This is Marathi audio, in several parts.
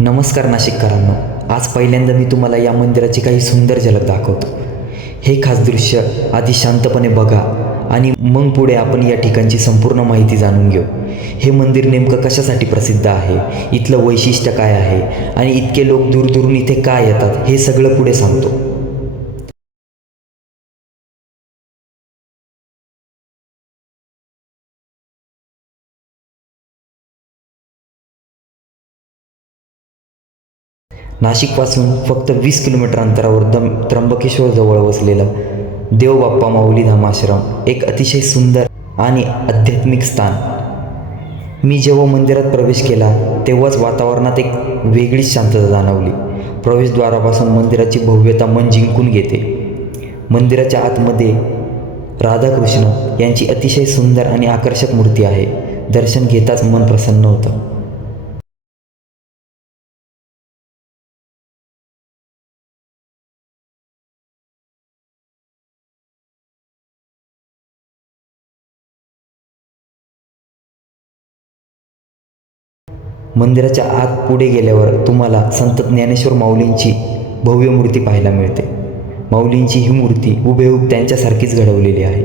नमस्कार नाशिककरांनो, आज पहिल्यांदा मी तुम्हाला या मंदिराची काही सुंदर झलक दाखवतो। हे खास दृश्य आधी शांतपणे बघा आणि मग पुढे आपण या ठिकाणची संपूर्ण माहिती जाणून घेऊ। हे मंदिर नेमकं कशासाठी प्रसिद्ध आहे, इथलं वैशिष्ट्य काय आहे आणि इतके लोक दूरदूरून इथे का येतात हे सगळं पुढे सांगतो। नाशिकपासून फक्त 20 किलोमीटर अंतरावर त्र्यंबकेश्वर जवळ वसलेलं देवबाप्पा माऊली धाम आश्रम एक अतिशय सुंदर आणि आध्यात्मिक स्थान। मी जेव्हा मंदिरात प्रवेश केला तेव्हाच वातावरणात एक वेगळीच शांतता जाणवली। प्रवेशद्वारापासून मंदिराची भव्यता मन जिंकून घेते। मंदिराच्या आतमध्ये राधाकृष्ण यांची अतिशय सुंदर आणि आकर्षक मूर्ती आहे। दर्शन घेताच मन प्रसन्न होतं। मंदिराच्या आत पुढे गेल्यावर तुम्हाला संत ज्ञानेश्वर माऊलींची भव्य मूर्ती पाहायला मिळते। माऊलींची ही मूर्ती हुबेहूब त्यांच्यासारखीच घडवलेली आहे।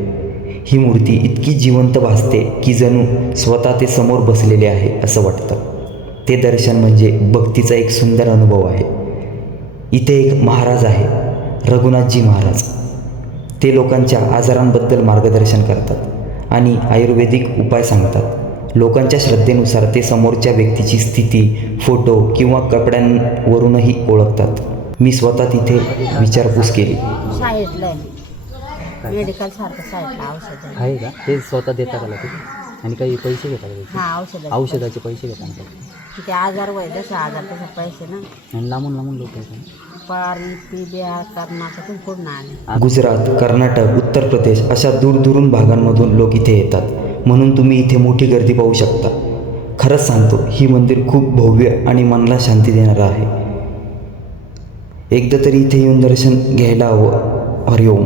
ही मूर्ती इतकी जिवंत भासते की जणू स्वतः ते समोर बसलेले आहे असं वाटतं। ते दर्शन म्हणजे भक्तीचा एक सुंदर अनुभव आहे। इथे एक महाराज आहे, रघुनाथजी महाराज। ते लोकांच्या आजारांबद्दल मार्गदर्शन करतात आणि आयुर्वेदिक उपाय सांगतात। लोकांच्या श्रद्धेनुसार ते समोरच्या व्यक्तीची स्थिती फोटो किंवा कपड्यांवरूनही ओळखतात। मी स्वतः तिथे विचारपूस केली। साईडला मेडिकल सारखं साईडला औषध आहे का? ते स्वतः देता का लगेच आणि काही पैसे घेता का? हां, औषधाचे पैसे घेता का? किती आजार वय जसं आजार तसं पैसे ना। आणि लांबून लांबून लोक येतात। पारी ती बिहार कर्नाटकातून पूर्ण आले। गुजरात, कर्नाटक, उत्तर प्रदेश अशा दूरदूरून भागांमधून लोक इथे येतात, म्हणून तुम्ही इथे मोठी गर्दी पाहू शकता। खरंच सांगतो, ही मंदिर खूप भव्य आणि मनाला शांती देणारं आहे। एकदा तरी इथे येऊन दर्शन घ्यायला हवं। हरिओम।